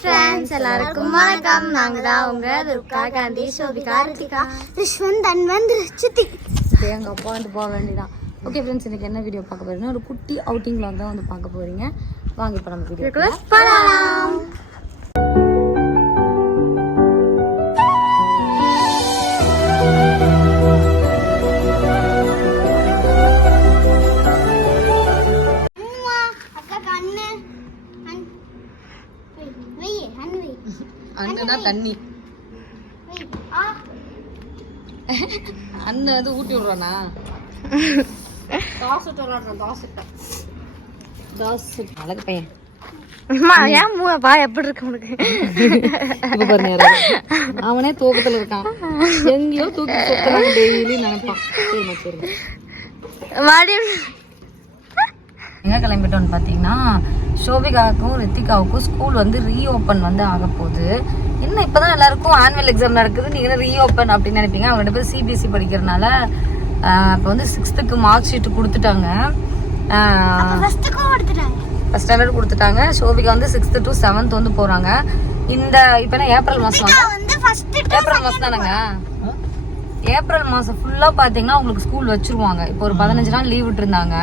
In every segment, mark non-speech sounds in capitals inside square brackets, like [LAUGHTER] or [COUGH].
Friends எல்லாருக்கும் வணக்கம். நாங்க தான் உங்க துர்கா காந்தி சோபிகா ரித்திகா ரிஷ்வந்த் அன்வந்த் சித்தி எங்கள் அப்பா வந்து போக வேண்டியதான் ஓகே ஃப்ரெண்ட்ஸ் இன்னைக்கு என்ன வீடியோ பார்க்க போறீங்கன்னா ஒரு குட்டி அவுட்டிங் தான் வந்து பார்க்க போறீங்க. வாங்க இப்போ நம்ம வீடியோ தண்ணி. அண்ணன் அது ஊட்டி விடுறானா? தோசை விடுறான் தோசை தோசை. அழகு பையன். அம்மா ஏன் மூ பா எப்படி இருக்கு உனக்கு. அவனே தூக்கத்துல இருக்கான். எங்கேயோ தூக்கி சுத்துறான் டெய்லி நினைப்பான். எங்கே கிளம்பிட்டோம்னு பார்த்தீங்கன்னா ஷோபிகாவுக்கும் ரித்திகாவுக்கும் ஸ்கூல் வந்து ரீஓப்பன் வந்து ஆக போகுது என்ன இப்போதான் எல்லாருக்கும் ஆனுவல் எக்ஸாம் நடக்குது நீங்கள் ரீஓப்பன் அப்படின்னு நினைப்பீங்க? அவங்க ரெண்டு பேரும் சிபிஎஸ்சி படிக்கிறதுனால இப்போ வந்து சிக்ஸ்த்துக்கு மார்க் ஷீட் கொடுத்துட்டாங்க. ஃபஸ்ட் ஸ்டாண்டர்ட் கொடுத்துட்டாங்க. ஷோபிகா வந்து சிக்ஸ்த்து டு செவன்த் வந்து போகிறாங்க இந்த இப்போ என்ன ஏப்ரல் மாதம் ஏப்ரல் மாதம் தானேங்க? ஏப்ரல் மாதம் ஃபுல்லாக பார்த்தீங்கன்னா உங்களுக்கு ஸ்கூல் வச்சிருவாங்க. இப்போ ஒரு பதினஞ்சு நாள் லீவ் விட்டுருந்தாங்க.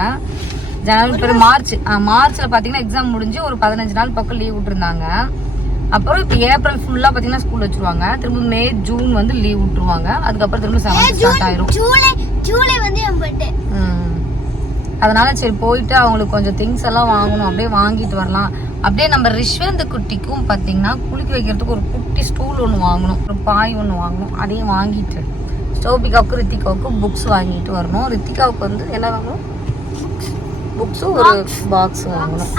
ஜனவரி பிறகு மார்ச் மார்ச்சில் பார்த்தீங்கன்னா எக்ஸாம் முடிஞ்சு ஒரு பதினஞ்சு நாள் பக்கம் லீவ் விட்டுருந்தாங்க. அப்புறம் இப்போ ஏப்ரல் ஃபுல்லாக பார்த்தீங்கன்னா ஸ்கூல் வச்சிருவாங்க. திரும்ப மே ஜூன் வந்து லீவ் விட்டுருவாங்க. அதுக்கப்புறம் திரும்ப செவன்த் ஸ்டார்ட் ஆயிரும். ஜூலை வந்து. அதனால சரி போயிட்டு அவங்களுக்கு கொஞ்சம் திங்ஸ் எல்லாம் வாங்கணும். அப்படியே வாங்கிட்டு வரலாம். அப்படியே நம்ம ரிஷ்வந்த் குட்டிக்கும் பார்த்தீங்கன்னா குளிக்க வைக்கிறதுக்கு ஒரு குட்டி ஸ்டூல் ஒன்று வாங்கணும். ஒரு பாய் ஒன்று வாங்கணும். அதையும் வாங்கிட்டு ஸ்டோபிகாவுக்கும் ரித்திகாவுக்கும் புக்ஸ் வாங்கிட்டு வரணும். ரித்திகாவுக்கு வந்து என்ன வாங்கணும் புக்ஸும் ஒரு பாக்ஸ் வாங்கணும்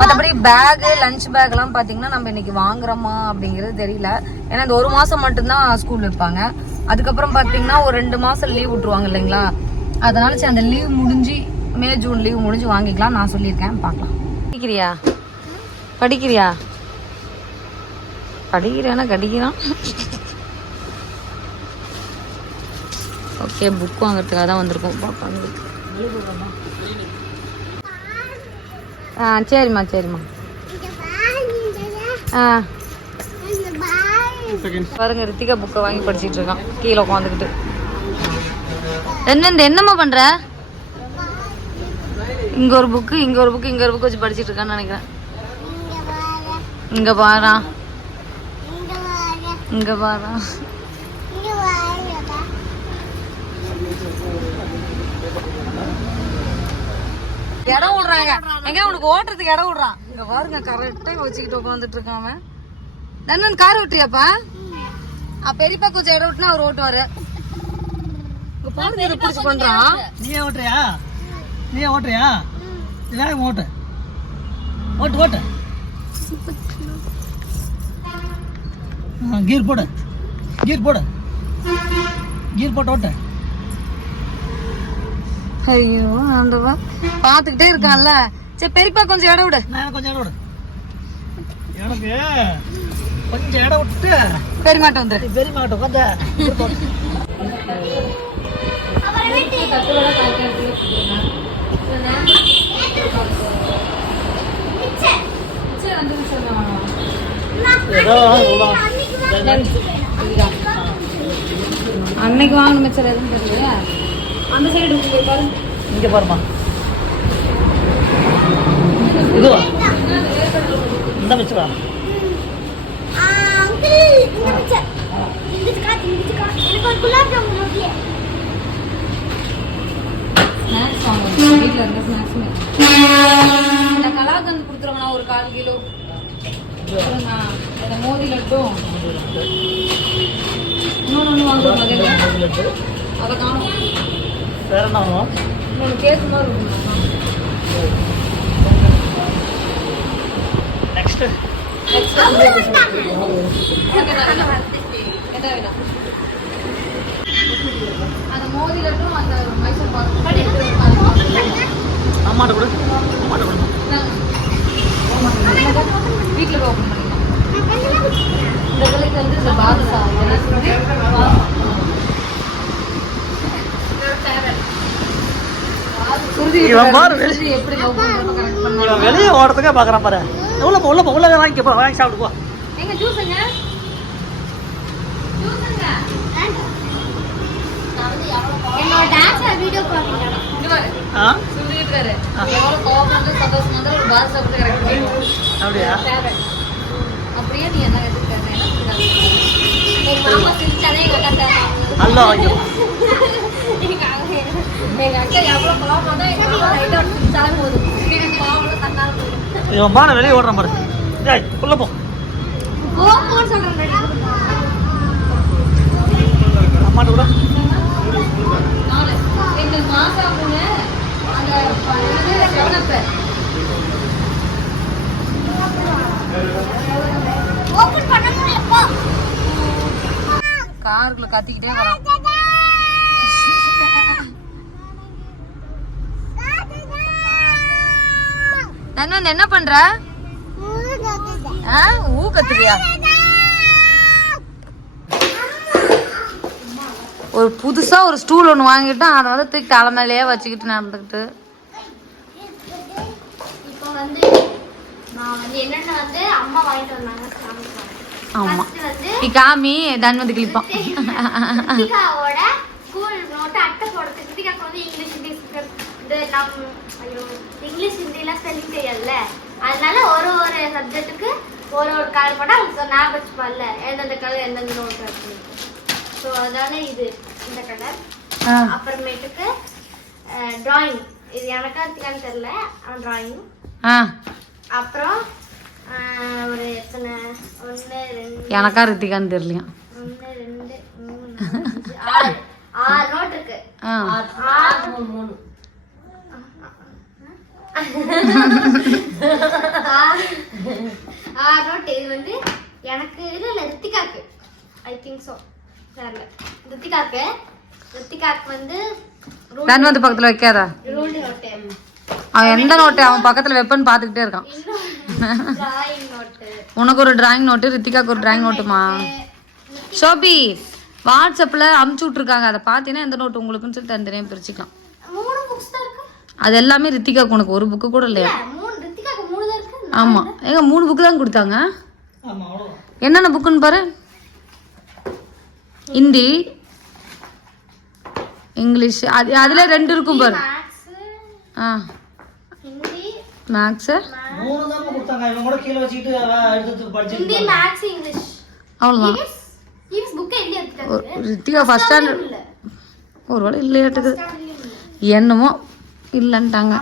மற்றபடி பேகு லஞ்ச் பேக்லாம் பார்த்தீங்கன்னா நம்ம இன்னைக்கு வாங்குறோமா அப்படிங்கிறது தெரியல. ஏன்னா இந்த ஒரு மாதம் மட்டும்தான் ஸ்கூல் வைப்பாங்க. அதுக்கப்புறம் பார்த்தீங்கன்னா ஒரு ரெண்டு மாதம் லீவ் விட்ருவாங்க இல்லைங்களா? அதனால சரி அந்த லீவ் முடிஞ்சு மே ஜூன் லீவ் முடிஞ்சு வாங்கிக்கலாம் நான் சொல்லியிருக்கேன். பார்க்கலாம். படிக்கிறியா? படிக்கிறியா? படிக்கிறியானா கடிக்கிறான்? ஓகே புக் வாங்குறதுக்காக தான் வந்திருக்கோம் பார்க்கலாம் ஆ சரிம்மா சரிம்மா. ஆ. பாருங்க ரித்திகா புக்கை வாங்கி படிச்சிட்டு இருக்கான். கீழே உட்காந்துக்கிட்டு என்ன இந்த என்னம்மா பண்ற? இங்க ஒரு புக்கு இங்க ஒரு புக்கு இங்க ஒரு புக்கு வச்சு படிச்சிட்டு இருக்கான்னு நினைக்கிறேன். இங்க பாரா. இங்க பாரா. இடம் விடுறாங்க. எங்க உனக்கு ஓட்டுறதுக்கு இடம் விடுறான்? இங்க பாருங்க கரெக்டா வச்சுக்கிட்டு உட்காந்துட்டு இருக்காம நன்னன் கார் ஓட்டுறியாப்பா? ஆ, பெரியப்பா கொஞ்சம் இடம் விட்டுனா அவர் ஓட்டுவாரு. இங்க பாருங்க இதை பிடிச்சி பண்றான். நீயே ஓட்டுறியா? நீயே ஓட்டுறியா? வேகம் ஓட்டு. ஓட்டு ஓட்டு. கீர் போடு. கீர் போடு. கீர் போட்டு ஓட்டு. ஐயோ ஆண்டவா. பாத்துக்கிட்டே இருக்கான்ல. சரி பெரியப்பா கொஞ்சம் இடம் விடு. கொஞ்சம் இடம் விடு. எனக்கு கொஞ்சம் இடம் விட்டு பெரியமாட்ட வந்துரு. நீ பெரிய மாட்டோம் கொஞ்சம் கீர் போடு ஏதோ இவ்வளோ. அன்னைக்கு வாங்கின மிச்சர் எதுவும் தெரியல அந்த சைடு போய் பாரு. இங்க பாருமா இதுவா? இந்த மிச்சரா இருக்க கலாகந்த் கொடுத்துருங்கண்ணா ஒரு கால் கிலோ? மோதி லட்டும் இன்னொன்று ஒன்று வாங்குறோம் அதை காணும். வேற என்ன வேணும் இன்னொன்று கேக்கு மாதிரி இருக்குண்ணா நெக்ஸ்ட் அம்மாட்ட கொடு. அம்மாட்ட கொடு. வீட்டில் ஓப்பன் பண்ணிக்கலாம். இந்த விலைக்கு வந்து இந்த பாதுஷா சுருதி இவன் பாரு வெளி- சுருதி எப்படி லவ் பண்ணுறோம் கரெக்ட் பண்ண இவன் வெளியே ஓடுறதுக்கே பார்க்குறான் பாரு. உள்ள உள்ள வாங்கிக்க போ வாங்கி சாப்பிடு போ. அப்படியா? நீ என்ன [LAUGHS] [LAUGHS] இவன் பானை வெளியே ஓடுறான் பாரு. ஏய் உள்ள போ. அம்மாட்ட கூட காருக்குள்ள கத்திக்கிட்டே வரான். தன்வந்த் என்ன பண்ற ஊ கத்துறியா ஒரு புதுசா ஒரு ஸ்டூல் ஒன்று வாங்கிட்டோம் அதை வந்து தூக்கி தலை மேலேயே வச்சுக்கிட்டு நடந்துக்கிட்டு இப்போ வந்து நான் வந்து என்னென்ன வந்து அம்மா வாங்கிட்டு வந்தாங்க காமிக்கிறேன். ஆமா First வந்து நீ காமி தன்வந்த் கிளிப்பான் ஸ்கூல் நோட்டு அட்டை இங்கிலீஷ் ஹிந்தி இது நம் ஐயோ இங்கிலீஷ் ஹிந்திலாம் ஸ்பெல்லிங் தெரியாதுல்ல? அதனால ஒரு ஒரு சப்ஜெக்ட்டுக்கு ஒரு ஒரு கலர் போட்டால் அவங்க ஞாபகம் வச்சுப்பான்ல எந்தெந்த கலர் எந்தெந்த நோட்டு அப்படின்னு ஸோ அதனால இது இந்த கலர் அப்புறமேட்டுக்கு டிராயிங் இது எனக்கா இருக்கான்னு தெரில டிராயிங் அப்புறம் ஒரு எத்தனை? ஒன்று ரெண்டு எனக்கா ரித்திகான்னு தெரியலையா? ஒன்று ரெண்டு மூணு ஆறு. ஆறு நோட் இருக்கு. ஆறு மூணு நோட் இது வந்து எனக்கு இது இல்லை ரித்திகாக்கு. ஐ திங்க் ஸோ தெரியல ரித்திகாக்கு. ரித்திகாக்கு வந்து தன்வந்த் பக்கத்துல வைக்காத. அவன் எந்த நோட்டு? அவன் பக்கத்துல வைப்பன்னு பாத்துக்கிட்டே இருக்கான். உனக்கு ஒரு டிராயிங் நோட்டு ரித்திகாக்கு ஒரு டிராயிங் நோட்டுமா? ஷோபி வாட்ஸ்அப்ல அமுச்சு விட்ருக்காங்க அதை பார்த்தீங்கன்னா எந்த நோட்டு உங்களுக்குன்னு சொல்லி தனித்தனியாக பிரிச்சுக்கலாம் மூணு புக்ஸ் தான் இருக்கு அது எல்லாமே ரித்திகாக்கு உனக்கு ஒரு புக்கு கூட இல்லையா? இல்ல, மூணு ரித்திகாக்கு மூணு தான் இருக்கு. ஆமா. ஏங்க மூணு புக்கு தான் கொடுத்தாங்க? என்னென்ன புக்குன்னு பாரு. ஹிந்தி இங்கிலீஷ் அது அதுல ரெண்டு இருக்கும் பாரு. ஆ. மேக்ஸு மூணு தான் கொடுத்தாங்க. இவன் கூட கீழே வச்சுக்கிட்டு அவன் எடுத்து ஹிந்தி படிச்சு மேக்ஸ் இங்கிலீஷ். அவ்வளோதான் ரித்திகா ஃபர்ஸ்ட் ஸ்டாண்டர்ட் ஒரு வேளை இல்லையாட்டுக்கு. என்னமோ இல்லைன்ட்டாங்க.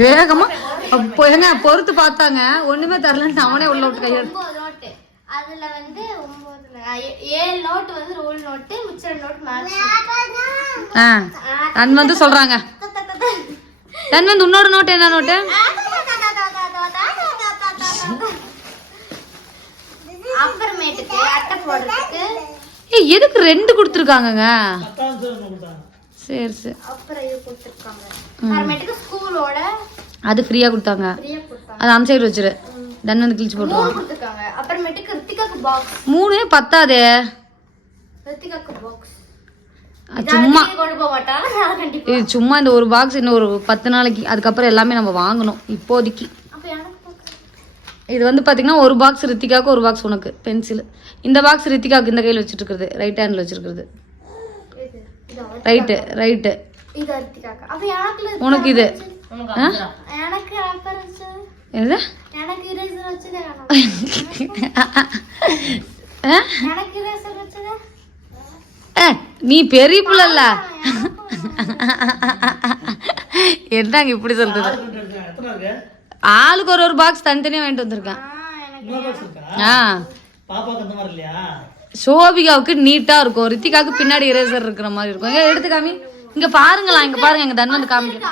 வேகமா ஏங்க பொறுத்து பார்த்தாங்க. ஒண்ணுமே தரலன்ட்டு அவனே உள்ள விட்டு நோட்டு. அதுல வந்து ஏழு நோட்டு வந்து ரூல் நோட்டு மிச்ச வந்து சொல்றாங்க. தன் வந்து என்ன நோட்டு? அப்புறமேட்டுக்கு அட்டை போடுறதுக்கு. ஏய் எதுக்கு ரெண்டு கொடுத்துருக்காங்கங்க? சரி சரி. அப்புறம் இது கொடுத்துருக்காங்க. அப்புறமேட்டுக்கு ஸ்கூலோட அது ஃப்ரீயா கொடுத்தாங்க. அது அந்த சைடு வச்சிரு. தன் வந்து கிழிச்சு போட்டுருவாங்க கொடுத்துருக்காங்க. அப்புறமேட்டுக்கு ரித்திகாக்கு பாக்ஸ் மூணே பத்தாதே. ரித்திகாக்கு பாக்ஸ் சும்மா இது சும்மா இந்த ஒரு பாக்ஸ் இன்னும் ஒரு பத்து நாளைக்கு. அதுக்கப்புறம் எல்லாமே நம்ம வாங்கணும் இப்போதைக்கு. இது வந்து பாத்தீங்கன்னா ஒரு பாக்ஸ் ரித்திகாவுக்கு ஒரு பாக்ஸ் உனக்கு பென்சில் இந்த பாக்ஸ் ரித்திகாவுக்கு இந்த கையில் வச்சுட்டு ரைட் ஹேண்டில் வச்சிருக்கிறது. Right right. உனக்கு இது. என்னது [LAUGHS] நீ பெரிய பிள்ளைல என்னங்க இப்படி சொல்றது? ஆளுக்கு ஒரு ஒரு பாக்ஸ் தனித்தனியா வாங்கிட்டு வந்திருக்கேன். ஆ எனக்கு இன்னொரு பாக்ஸ் இருக்கா? ஆ. பாப்பாக்கு அந்த மாதிரி இல்லையா? சோபிகாவுக்கு நீட்டா இருக்கும். ரித்திகாவுக்கு பின்னாடி இரேசர் இருக்கிற மாதிரி இருக்கும். ஏ எடுத்து காமி. இங்க பாருங்களா இங்க பாருங்க எங்க தன் வந்து காமிக்க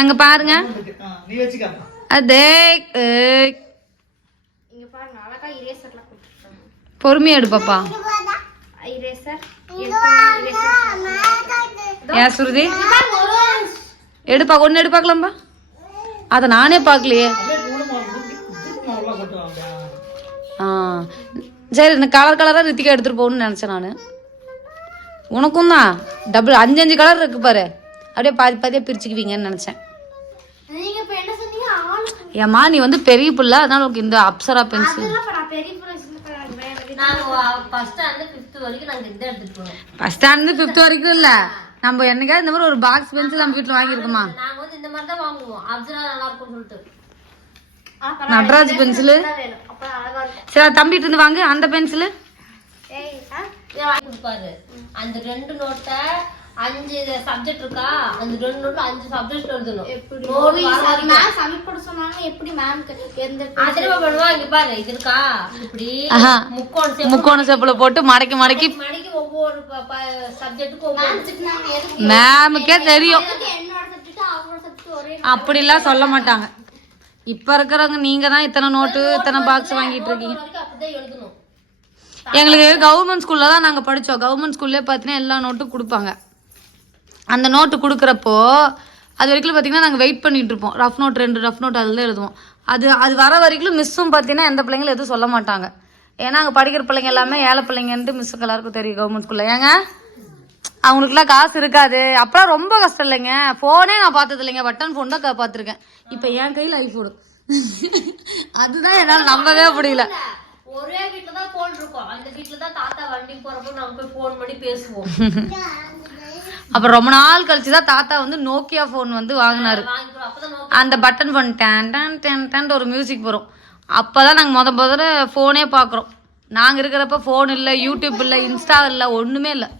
அங்க பாருங்க. அதே பொறுமையா எடு பாப்பா. இரேசர் ஏன் சுருதி? எடுப்பா ஒன்னு எடு பார்க்கலாம்பா அதை நானே பார்க்கலையே ஆ. சரி இந்த கலர் கலராக ரித்திகா எடுத்துட்டு போகணும்னு நினச்சேன் நான். உனக்கும் தான் டபுள் அஞ்சு அஞ்சு கலர் இருக்கு பாரு. அப்படியே பாதி பாதியாக பிரிச்சுக்குவீங்கன்னு நினச்சேன். நீங்க இப்ப என்ன சொன்னீங்க? ஆளு ஏம்மா நீ வந்து பெரிய பிள்ளை அதனால உனக்கு இந்த Apsara pencil first stand fifth வரைக்கும் இல்லை. நம்ம என்னைக்காவது இந்த மாதிரி ஒரு பாக்ஸ் பென்சில் நம்ம வீட்டில் வாங்கியிருக்கோமா? நாங்க வந்து இந்த மாதிரி தான் வாங்குவோம். அப்சரா நல்லா இருக்கும்னு சொல்லிட்டு. ஆ, பரவாயில்ல. நட்ராஜ் பென்சிலு சரி தம்பிட்டு இருந்து வாங்க. அந்த பென்சிலு. ஏய் ஆ? இதை வாங்கி கொடுப்பாரு அந்த ரெண்டு நோட்டை அஞ்சு சப்ஜெக்ட் இருக்கா? அந்த ரெண்டு நோட்ல அஞ்சு சப்ஜெக்ட் எழுதணும். மேம் சப்மிட் பண்ண சொன்னாங்க. எப்படி மேம் எந்த அது என்ன பண்ணுவா? இங்க பாரு. இது இருக்கா? இப்படி. முக்கோண முக்கோண செப்பில் போட்டு மடக்கி மடக்கி. மணிக்கு ஒவ்வொரு சப்ஜெக்ட்டுக்கும் மேமுக்கே தெரியும். அப்படிலாம் சொல்ல மாட்டாங்க. இப்போ இருக்கிறவங்க நீங்கள் தான் இத்தனை நோட்டு இத்தனை பாக்ஸ் வாங்கிட்டு இருக்கீங்க. எங்களுக்கு கவர்மெண்ட் ஸ்கூலில் தான் நாங்கள் படித்தோம் கவர்மெண்ட் ஸ்கூல்ல பார்த்தீங்கன்னா எல்லா நோட்டும் கொடுப்பாங்க. அந்த நோட்டு கொடுக்குறப்போ அது வரைக்கும் பார்த்தீங்கன்னா நாங்கள் வெயிட் பண்ணிட்டு இருப்போம். ரஃப் நோட் ரெண்டு ரஃப் நோட் அதில் தான் எழுதுவோம். அது அது வர வரைக்கும் மிஸ்ஸும் பார்த்தீங்கன்னா எந்த பிள்ளைங்களும் எதுவும் சொல்ல மாட்டாங்க. ஏன்னா அங்கே படிக்கிற பிள்ளைங்க எல்லாமே ஏழை பிள்ளைங்கன்ட்டு மிஸ்ஸுக்கு எல்லாருக்கும் தெரியும் கவர்மெண்ட் ஸ்கூலில் ஏங்க? அவங்களுக்குலாம் காசு இருக்காது. அப்பலாம் ரொம்ப கஷ்டம் இல்லைங்க. ஃபோனே நான் பார்த்தது இல்லைங்க. பட்டன் ஃபோன் தான் பார்த்துருக்கேன். இப்போ என் கையில் ஐஃபோனு அதுதான் என்னால் நம்பவே முடியல. ஒரே வீட்ல தான் போன் இருக்கும். அந்த வீட்ல தான் தாத்தா வண்டி போறப்போ நம்ம போய் போன் பண்ணி பேசுவோம். அப்புறம் ரொம்ப நாள் கழிச்சு தான் தாத்தா வந்து நோக்கியா ஃபோன் வந்து வாங்கினாரு. அந்த பட்டன் ஃபோன் டேன் டேன் டேன் டேன் ஒரு மியூசிக் வரும். அப்பதான் நாங்கள் முத முதல்ல ஃபோனே பார்க்குறோம். நாங்கள் இருக்கிறப்ப ஃபோன் இல்லை யூடியூப் இல்லை இன்ஸ்டா இல்லை ஒன்றுமே இல்லை.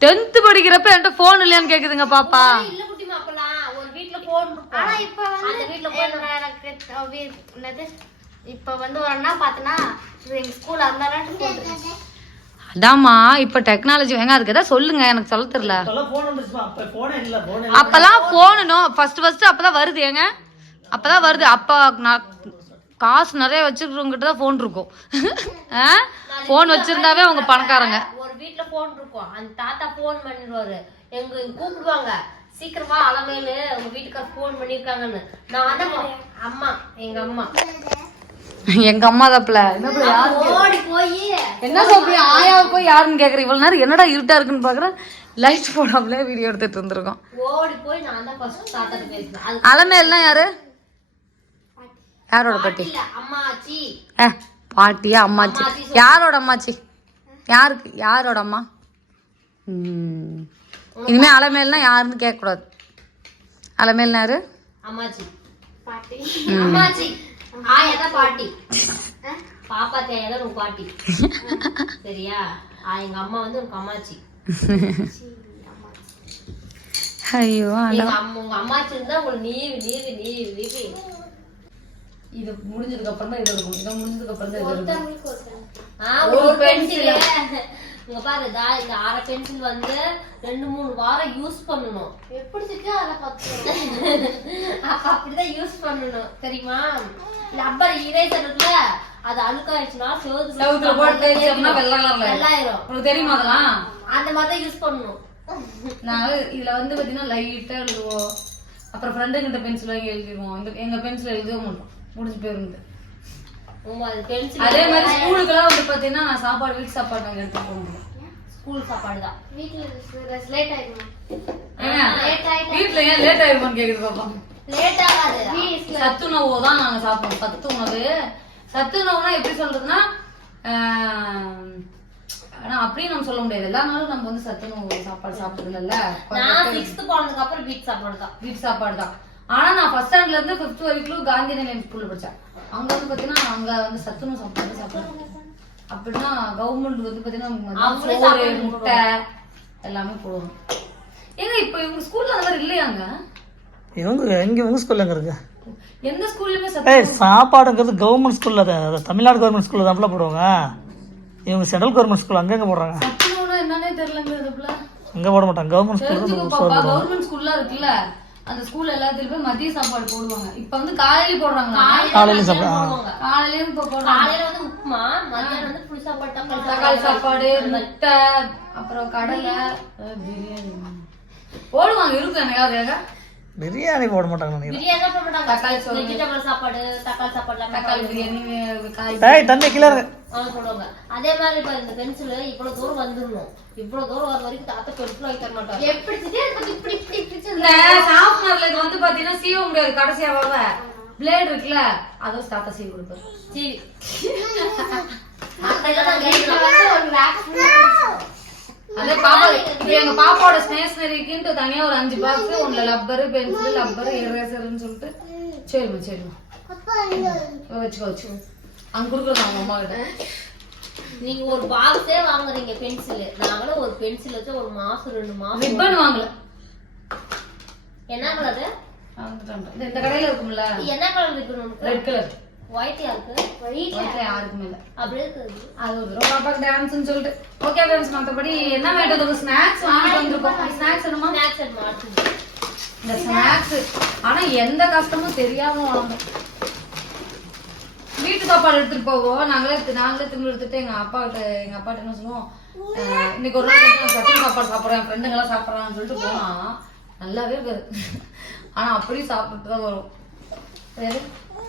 டென்த்து படிக்கிறப்ப என்கிட்ட ஃபோன் இல்லையான்னு கேட்குதுங்க பாப்பா. இல்ல குட்டிமா அப்பலாம் ஒரு வீட்ல போன் இருக்கும் ஆனா இப்ப வந்து அந்த வீட்ல போய் என்ன- எனக்கு தெ- வீ- என்னது? இப்ப வந்து ஒரு அண்ணா பார்த்தனா எங்க ஸ்கூல் அந்த அண்ணாட்டு ஃபோன் இருக்கு. அதாம்மா இப்போ டெக்னாலஜி வேங்க அதுக்கு எதாவது சொல்லுங்க எனக்கு சொல்ல தெரியல. அப்பெல்லாம் ஃபோனு ஃபர்ஸ்ட் ஃபர்ஸ்ட் அப்பதான் வருது ஏங்க? அப்பதான் வருது. அப்பா நான் காசு நிறைய வச்சிருக்கிறவங்ககிட்ட தான் ஃபோன் இருக்கும் ஃபோன் வச்சிருந்தாவே அவங்க பணக்காரங்க. வீட்ல போன் இருக்கும். அந்த தாத்தா போன் பண்ணிடுவாரு. எங்க கூப்பிடுவாங்க. சீக்கிரமா அலமேலு. உங்க வீட்டுக்கார போன் பண்ணிருக்காங்கன்னு நான் வந்து அம்மா எங்க அம்மா. எங்க அம்மா தப்புல. என்ன பிள்ளை யாரு? ஓடி போய். என்ன சோப்பி ஆயாவை போய் யாருன்னு கேக்குற இவ்வளவு நேரம் என்னடா இருட்டா இருக்குன்னு பாக்குறேன் லைட் போடாமலே வீடியோ எடுத்துட்டு இருந்திருக்கோம். ஓடி போய் நான் தான் ஃபர்ஸ்ட் தாத்தாட்ட பேசினேன். அது அலமேல்லாம் யாரு? யாரோட பாட்டி? அம்மாச்சி. ஏ பாட்டியா அம்மாச்சி? யாரோட அம்மாச்சி? யாருக்கு? யாரோட அம்மா? ம். இனிமே அலமேல்னா யாருன்னு கேட்க கூடாது அலமேல் யாரு அம்மாச்சி. பாட்டி. அம்மாச்சி. ஆயா தான் பாட்டி. பாப்பா தேயா தான் பாட்டி. [LAUGHS] சரியா? எங்க அம்மா வந்து அம்மாச்சி. ஐயோ எங்க அம்மா உங்க அம்மாச்சி இருந்தா உங்களுக்கு நீவி நீவி நீவி நீவி. இது முடிஞ்சதுக்கு அப்புறம் தான் இது இருக்கும் இது முடிஞ்சதுக்கு அப்புறம் தான் இது இருக்கும் ஆ, ஒரு பென்சில். இங்க பாரு இந்த அரை பென்சில் வந்து ரெண்டு மூணு வாரம் யூஸ் பண்ணணும். எப்படி திட்டோ அதை பார்த்து? அப்ப அப்படிதான் யூஸ் பண்ணணும் தெரியுமா? ரப்பர் இரேசர் இருக்குல்ல அது அழுக்காயிடுச்சுன்னா போட்டு. வெள்ளாயிரும். தெரியுமா அதெல்லாம்? அந்த மாதிரி தான் யூஸ் பண்ணணும் நாங்க இதுல வந்து பாத்தீங்கன்னா லைட்டா எழுதுவோம். அப்புறம் ஃப்ரெண்டு கிட்ட பென்சில் வாங்கி எழுதிடுவோம். இந்த எங்க பென்சில் எழுதவே மாட்டோம். முடிஞ்சு போயிருந்தது உங்க அது மாதிரி ஸ்கூலுக்குலாம் வந்து பாத்தீங்கன்னா நான் சாப்பாடு வீட்டு சாப்பாடு நாங்க எடுத்து போக முடியும். ஸ்கூல் சாப்பாடு தான் வீட்டுல லேட் ஆயிடுமா? வீட்டுல ஏன் லேட் ஆயிருமான்னு கேக்குது பாப்பா. லேட் ஆகாது. சத்துணவு தான் நாங்க சாப்பிடுவோம் சத்து உணவு. சத்து உணவுனா எப்படி சொல்றதுன்னா ஆஹ், ஆனா அப்படியும் நம்ம சொல்ல முடியாது. எல்லா நாளும் நம்ம வந்து சத்துணவு சாப்பாடு சாப்பிடுறது இல்ல? நான் சிக்ஸ்த் போனதுக்கு அப்புறம் வீட்டு சாப்பாடு தான் வீட்டு சாப்பாடு தான் ஆனா நான் ஃபர்ஸ்ட் ஸ்டாண்டர்ட்ல இருந்து ஃபிஃப்த் வரைக்கும் காந்தி நிலையம் ஸ்கூல்ல படிச்சேன். அங்க வந்து பாத்தீங்கன்னா அங்க வந்து சத்துணவு சாப்பாடு சாப்பிடுவோம் அப்படின்னா கவர்மெண்ட் வந்து பாத்தீங்கன்னா முட்டை எல்லாமே போடுவாங்க. ஏங்க இப்ப இவங்க ஸ்கூல்ல அந்த மாதிரி இல்லையாங்க இவங்க எங்க உங்க ஸ்கூல்ல எங்க இருக்கு? எந்த ஸ்கூல்லயுமே சத்து ஏய் சாப்பாடுங்கிறது கவர்மெண்ட் ஸ்கூல்ல தமிழ்நாடு கவர்மெண்ட் ஸ்கூல்ல தான் போடுவாங்க. இவங்க சென்ட்ரல் கவர்மெண்ட் ஸ்கூல் அங்க எங்க போடுறாங்க? சத்துணவுனா என்னன்னே தெரியலங்க இதுல அங்க போட மாட்டாங்க. கவர்மெண்ட் ஸ்கூல் கவர்மெண்ட் ஸ்கூல்ல இருக்குல்ல. அந்த ஸ்கூல்ல எல்லாத்துலயுமே மதிய சாப்பாடு போடுவாங்க. இப்ப வந்து காலையில போடுறாங்களா? காலையில சாப்பிட இப்ப போடுறாங்க. காலையில வந்து உப்புமா மத்தியானம் வந்து புளி சாப்பாடு தக்காளி சாப்பாடு. முட்டை அப்புறம் கடலை. பிரியாணி. போடுவாங்க இருக்கு என்னைக்காவது ஏங்க பிரியாணி போட மாட்டாங்க நினைக்கிறேன். பிரியாணி போட மாட்டாங்க. தக்காளி சோறு. வெஜிடபிள் சாப்பாடு தக்காளி சாப்பாடு தக்காளி பிரியாணி காய் டேய் தண்ணி கீழே போடுவாங்க. அதே மாதிரி இப்ப இந்த பென்சில் இவ்வளவு தூரம் வந்துடணும். இவ்வளவு தூரம் வர வரைக்கும் தாத்தா பென்சில் வாங்கி தர மாட்டாங்க எப்படி திடீர்னு இப்படி இப்படி இப்படி இப்படி இந்த சாஃப்ட்வேர்ல இது வந்து பாத்தீங்கன்னா சீவ முடியாது கடைசியாவ பிளேட் இருக்குல்ல அதை தாத்தா சீவ கொடுப்பாரு. சரி [LAUGHS] அதே பாப்பா இப்ப எங்க பாப்பாவோட ஸ்டேஷனரிக்குன்ட்டு தனியா ஒரு அஞ்சு பாக்ஸ் ஒண்ணுல லப்பரு பென்சில் லப்பரு எரேசர்னு சொல்லிட்டு. சரிம்மா சரிம்மா. வச்சுக்கோ வச்சுக்கோ. அங்க கொடுக்குறது அவங்க அம்மா கிட்ட? நீங்க ஒரு பாக்ஸே வாங்குறீங்க பென்சில் நாங்களும் ஒரு பென்சில் வச்சு ஒரு மாசம் ரெண்டு மாசம் ரிப்பன் வாங்கல. என்ன கலரு. இந்த- கடையில இருக்கும்ல? என்ன கலர் உனக்கு? ரெட் கலர் வீட்டுல யாருக்குமே இல்ல அப்படியே இருக்குது அது ஒரு பாப்பாக்கு டான்ஸ்னு சொல்லிட்டு. ஓகே ஃப்ரெண்ட்ஸ் மத்தபடி என்ன வேண்டது ஸ்நாக்ஸ் வாங்கிட்டு வந்திருக்கோம். ஸ்நாக்ஸ் என்னமா ஸ்நாக்ஸ் மாட்டு இந்த ஸ்நாக்ஸ் ஆனா எந்த கஷ்டமும் தெரியாம வாங்கும் வீட்டு சாப்பாடு எடுத்துட்டு போவோம் நாங்களே நாங்களே திரும்ப எடுத்துட்டு எங்க அப்பா கிட்ட எங்க அப்பாட்ட என்ன சொல்லுவோம்? இன்னைக்கு ஒரு நாள் சத்தியம் சாப்பாடு சாப்பிடுறேன் என் ஃப்ரெண்டுங்க எல்லாம் சாப்பிடுறான்னு சொல்லிட்டு போனா நல்லாவே இருக்காது ஆனா அப்படியே சாப்பிட்டு தான் வரும். சரி.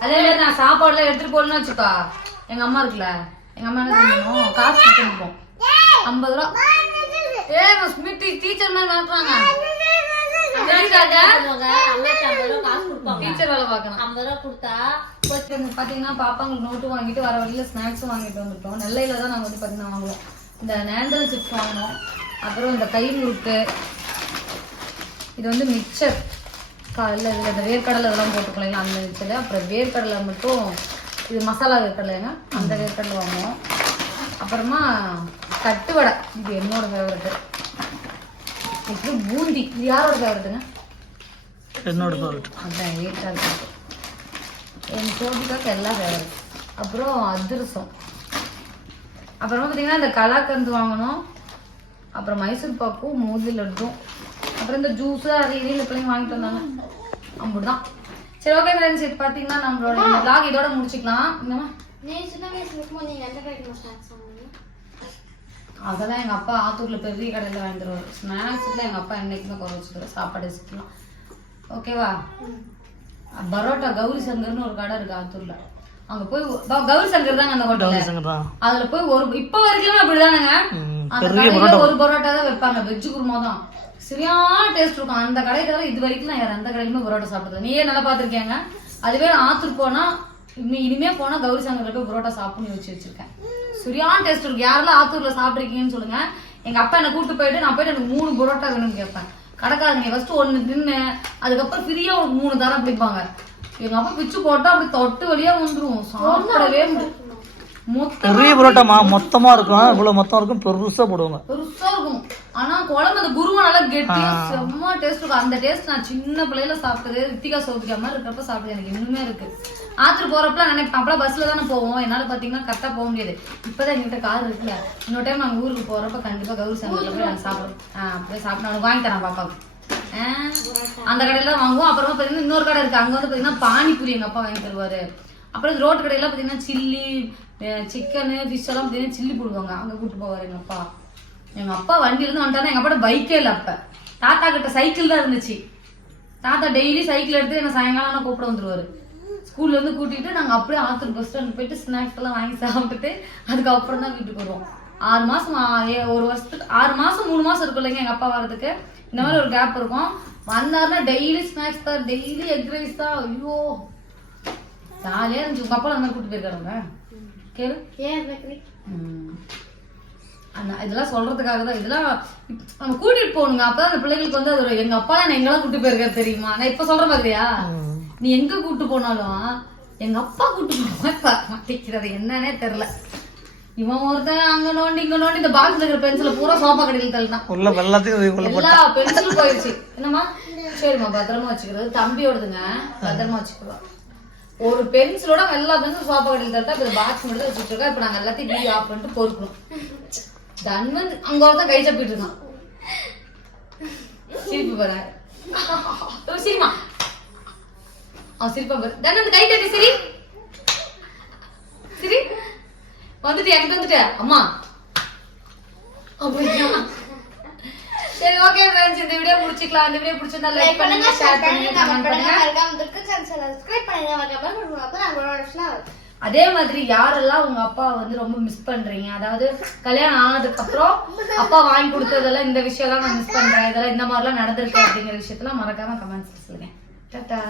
அதே மாதிரி நான் சாப்பாடுலாம் எடுத்துட்டு போகணும்னு வச்சுக்கா. எங்க அம்மா இருக்குல்ல எங்க அம்மா என்ன பண்ணுவோம் காசு கொடுத்துருப்போம் ஐம்பது ரூபா. ஏ ஸ்மித் டீச்சர் மாதிரி கொடுப்பாங்க. டீச்சர் வேலை பார்க்கணும். ஐம்பது ரூபா கொடுத்தா பாத்தீங்கன்னா பாப்பாங்களுக்கு நோட்டு வாங்கிட்டு வர வழியில ஸ்நாக்ஸும் வாங்கிட்டு வந்துட்டோம். நெல்லையில தான் நாங்க வந்து பாத்தீங்கன்னா வாங்குவோம். இந்த நேந்திரம் சிப்ஸ் வாங்கினோம் அப்புறம் இந்த கை முறுக்கு. இது வந்து மிக்சர் காலையில் இதில் இந்த வேர்க்கடலை இதெல்லாம் போட்டுக்கலாம் அந்த மிக்சர் அப்புறம் வேர்க்கடலை மட்டும் இது மசாலா வேர்க்கடலைங்க அந்த வேர்க்கடலை வாங்குவோம். அப்புறமா தட்டுவடை இது என்னோட ஃபேவரட்டு அப்புறம் பூந்தி இது யாரோட ஃபேவரட்டுங்க என்னோட ஃபேவரட் அதான் வீட்டாக இருக்கு. என் சோபிக்காக்கு எல்லாம் ஃபேவரட் அப்புறம் அதிரசம். அப்புறமா பார்த்தீங்கன்னா இந்த கலாக்கந்து வாங்கணும். அப்புறம் மைசூர் பாக்கும் மோதி லட்டும் அப்புறம் இந்த ஜூஸு அது இது இந்த பிள்ளைங்க வாங்கிட்டு வந்தாங்க. அப்படிதான். சரி ஓகே ஃப்ரெண்ட்ஸ் இது பார்த்தீங்கன்னா நம்மளோட இந்த vlog இதோட முடிச்சுக்கலாம். என்னம்மா நீ சின்ன வயசுல இருக்கும்போது நீங்க எந்த கடைக்கு ஸ்நாக்ஸ் வாங்குவீங்க அதெல்லாம் எங்கள் அப்பா ஆத்தூர்ல பெரிய கடையில் வாங்கிடுவார். ஸ்நாக்ஸில் எங்கள் அப்பா என்னைக்குமே குறை வச்சுக்கிறார் சாப்பாடு வச்சுக்கலாம். ஓகேவா பரோட்டா கௌரி சங்கர்னு ஒரு கடை இருக்கு ஆத்தூர்ல. அங்க போய் ப- கௌரி சங்கர் தாங்க அந்த ஹோட்டல்? தான். அதுல போய் ஒரு இப்ப வரைக்குமே அப்படிதானுங்க. அந்த பெரிய கடையில ஒரு பரோட்டா தான் வைப்பாங்க. வெஜ் குருமா தான். சரியான டேஸ்ட் இருக்கும். அந்த கடை தவிர இது வரைக்கும் நான் வேற எந்த கடையிலுமே பரோட்டா சாப்பிட்டது. நீயே நல்லா பாத்திருக்கேங்க அதுவே ஆத்தூர் போனா இனி இனிமே போனா கௌரி சங்கர்ல போய் பரோட்டா சாப்பிடணும்னு வச்சு வச்சிருக்கேன். சரியான டேஸ்ட் இருக்கும். யாரெல்லாம் ஆத்தூர்ல சாப்பிட்ருக்கீங்கன்னு சொல்லுங்க. எங்க அப்பா என்ன கூட்டு போயிட்டு நான் போயிட்டு எனக்கு மூணு பரோட்டா வேணும்னு கேட்பேன். கடைக்காரங்க ஃபர்ஸ்ட் ஒன்னு தின்னு அதுக்கப்புறம் ஃப்ரீயா ஒரு மூணு தரம் பிடிப்பாங்க எங்க அப்பா பிச்சு போட்டா அப்படி தொட்டு வழியா வந்துரும். சாப்பிடவே முடியும் பெரிய புரோட்டாமா? மொத்தமா இருக்கும். இவ்வளவு மொத்தம் இருக்கும். பெருசா போடுவாங்க. பெருசா இருக்கும். ஆனா குழம்பு அந்த குருவா நல்லா கெட்டியா செம்ம டேஸ்ட் இருக்கும். அந்த டேஸ்ட் நான் சின்ன பிள்ளையில சாப்பிட்டது ரித்திகா சோபிக்கா மாதிரி இருக்கிறப்ப சாப்பிட்டது. எனக்கு இன்னுமே இருக்கு. ஆத்துல போறப்ப நினைப்பேன் அப்பலாம் பஸ்ல தானே போவோம். என்னால பாத்தீங்கன்னா கரெக்டா போக முடியாது. இப்பதான் எங்ககிட்ட கார் இருக்குல்ல. இன்னொரு டைம் நாங்க ஊருக்கு போறப்ப கண்டிப்பா கௌரி சங்கர்ல போய் நாங்க சாப்பிடுவோம். அப்படியே சாப்பிட்டு வாங்கி தரேன் பாப்பாவுக்கு அந்த கடையில தான் வாங்குவோம். அப்புறமா பாத்தீங்கன்னா இன்னொரு கடை இருக்கு. அங்க வந்து பாத்தீங்கன்னா பானிபூரி எங்க அப்பா வாங்கி தருவாரு. அப்புறம் இந்த ரோட்டு கடையெல்லாம் பார்த்தீங்கன்னா சில்லி சிக்கனு ஃபிஷ் எல்லாம் பார்த்தீங்கன்னா சில்லி போடுவாங்க. அங்கே கூட்டு போவார் எங்கள் அப்பா. எங்கள் அப்பா வண்டியிலேருந்து வந்துட்டாருன்னா அப்பா அப்பாட்ட பைக்கே இல்லை அப்போ. தாத்தா கிட்ட சைக்கிள் தான் இருந்துச்சு. தாத்தா டெய்லி சைக்கிள் எடுத்து என்ன சாயங்காலம் ஆனால் கூப்பிட வந்துருவார். ஸ்கூல்லேருந்து கூட்டிகிட்டு நாங்கள் அப்படியே ஆத்தூர் பஸ் ஸ்டாண்ட் போயிட்டு ஸ்நாக்ஸ் எல்லாம் வாங்கி சாப்பிட்டுட்டு அதுக்கப்புறம் தான் வீட்டுக்கு வருவோம். ஆறு மாதம் ஒரு வருஷத்துக்கு ஆறு மாதம் மூணு மாதம் இருக்கும் இல்லைங்க எங்கள் அப்பா வரதுக்கு இந்த மாதிரி ஒரு கேப் இருக்கும். வந்தாருன்னா டெய்லி ஸ்நாக்ஸ் தான் டெய்லி எக் ரைஸ் தான். ஐயோ. ஜாலியா இருந்துச்சு உங்க அப்பா அந்த மாதிரி கூட்டு போயிருக்காருங்க. கேளு. அந்த இதெல்லாம் சொல்றதுக்காக தான் இதெல்லாம் நம்ம கூட்டிட்டு போகணுங்க. அப்பதான் அந்த பிள்ளைங்களுக்கு வந்து அது எங்க அப்பா என்ன எங்கெல்லாம் கூட்டு போயிருக்காரு தெரியுமா? நான் இப்ப சொல்ற மாதிரியா? நீ எங்க கூட்டு போனாலும் எங்க அப்பா கூட்டு போனா மாட்டேங்கிறது என்னன்னே தெரியல. இவன் ஒருத்தன் அங்க நோண்டி இங்க நோண்டி இந்த பாக்ஸ்ல இருக்கிற பென்சில பூரா சோப்பா கடையில் தள்ளினான் உள்ள வெள்ளத்தையும் உள்ள எல்லா பென்சிலும் போயிடுச்சு என்னம்மா? சரிம்மா பத்திரமா வச்சுக்கிறது. தம்பியோடதுங்க. பத்திரமா வச்சுக்குவா ஒரு பென்சிலோட எல்லா பென்சிலும் சோப்பா கடையில் தட்டா இப்ப பாக்ஸ் மட்டும் வச்சுட்டு இருக்கா இப்ப நாங்க எல்லாத்தையும் வீடியோ ஆஃப் பண்ணிட்டு பொறுக்கணும். தன்வந்த் அங்க ஒருத்தன் கை சப்பிட்டு இருக்கான். சிரிப்பு பாரு. ஓ, சிரிமா. அவன் சிரிப்பா பாரு. தன்வந்த் கை தட்டி சரி. சரி. வந்துட்டு எனக்கு வந்துட்டு அம்மா. அப்படியா? சரி ஓகே ஃப்ரெண்ட்ஸ் இந்த வீடியோ முடிச்சுக்கலாம். இந்த வீடியோ பிடிச்சிருந்தா லைக் பண்ணுங்க ஷேர் பண்ணுங்க கமெண்ட் பண்ணுங்க. சப்ஸ்கிரைப் பண்ணுங்க மறக்காம அப்ப ஒரு அதே மாதிரி யாரெல்லாம் உங்க அப்பா வந்து ரொம்ப மிஸ் பண்றீங்க? அதாவது கல்யாணம் ஆனதுக்கு அப்புறம் அப்பா வாங்கி கொடுத்ததெல்லாம் இந்த விஷயம்லாம் நான் மிஸ் பண்றேன் இதெல்லாம் இந்த மாதிரிலாம் நடந்திருக்கு அப்படிங்கிற விஷயத்தெல்லாம் மறக்காம கமெண்ட்ஸ் சொல்லுங்க. டாடா